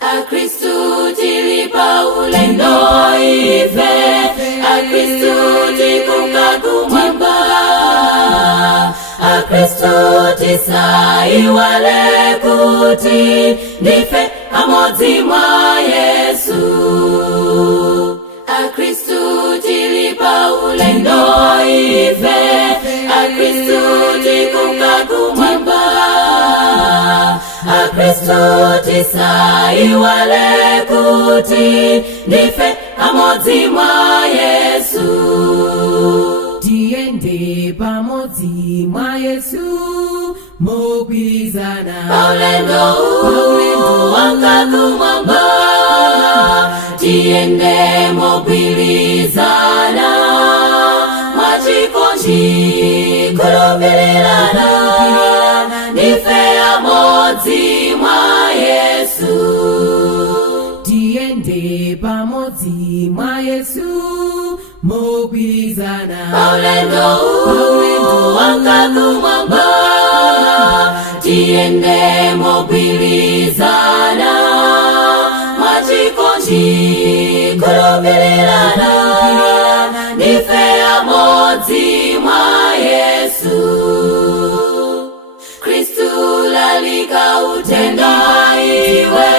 Akristu tilipa ulendo ife, Akristu tikukagumwamba, Akristu tisaiwale kuti ndife pamodzi mwa Yesu. Akristu tilipa ulendo ife, Akristu tikukagumwamba, Akristu tisaiwale kuti ndife pamodzi mwa Yesu. Tiende pamodzi mwa Yesu mogwirizana paulendo wakagumwamba, tiende mogwirizana mwachikondi khulupirirana ndife pamodzi mwa Yesu. Tiende pamodzi mwa Yesu mogwirizana paulendo wakagumwamba, tiende mogwirizana mwachikondi khulupirirana ndife pamodzi mwa Yesu. Kristu lalika utenda iwe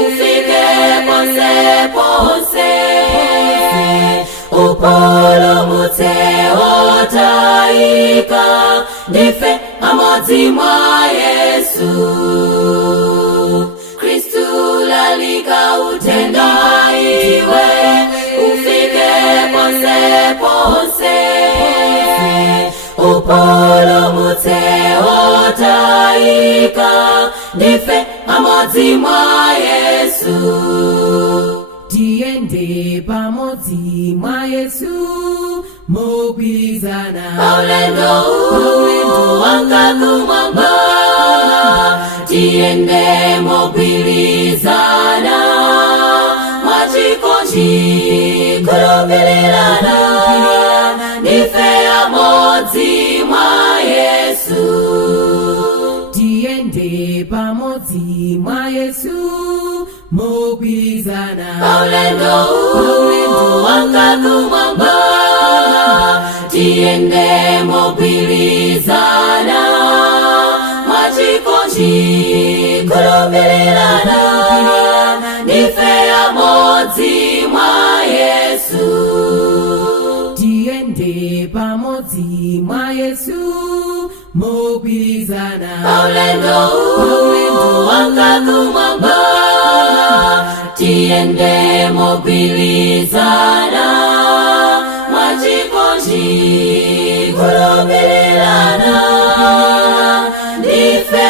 ufike ponse ponse, upulumutse otayika ndife pamodzi mwa Yesu. Kristu lalika utenda iwe ufike ponse ponse, upulumutse otayika ndife pamodzi mwa Yesu. Tiende pamodzi mwa Yesu mogwirizana paulendo wakagumwamba, tiende mogwirizana mwachikondi khulupirirana ndife pamodzi mwa Yesu. Tiende pamodzi mwa Yesu mogwirizana paulendo wakagumwamba, tiende mogwirizana mwachikondi khulupirirana ndife pamodzi mwa Yesu. Tiende pamodzi mwa Yesu mogwirizana paulendo wakagumwamba, tiende mogwirizana mwachikondi khulupirirana ndife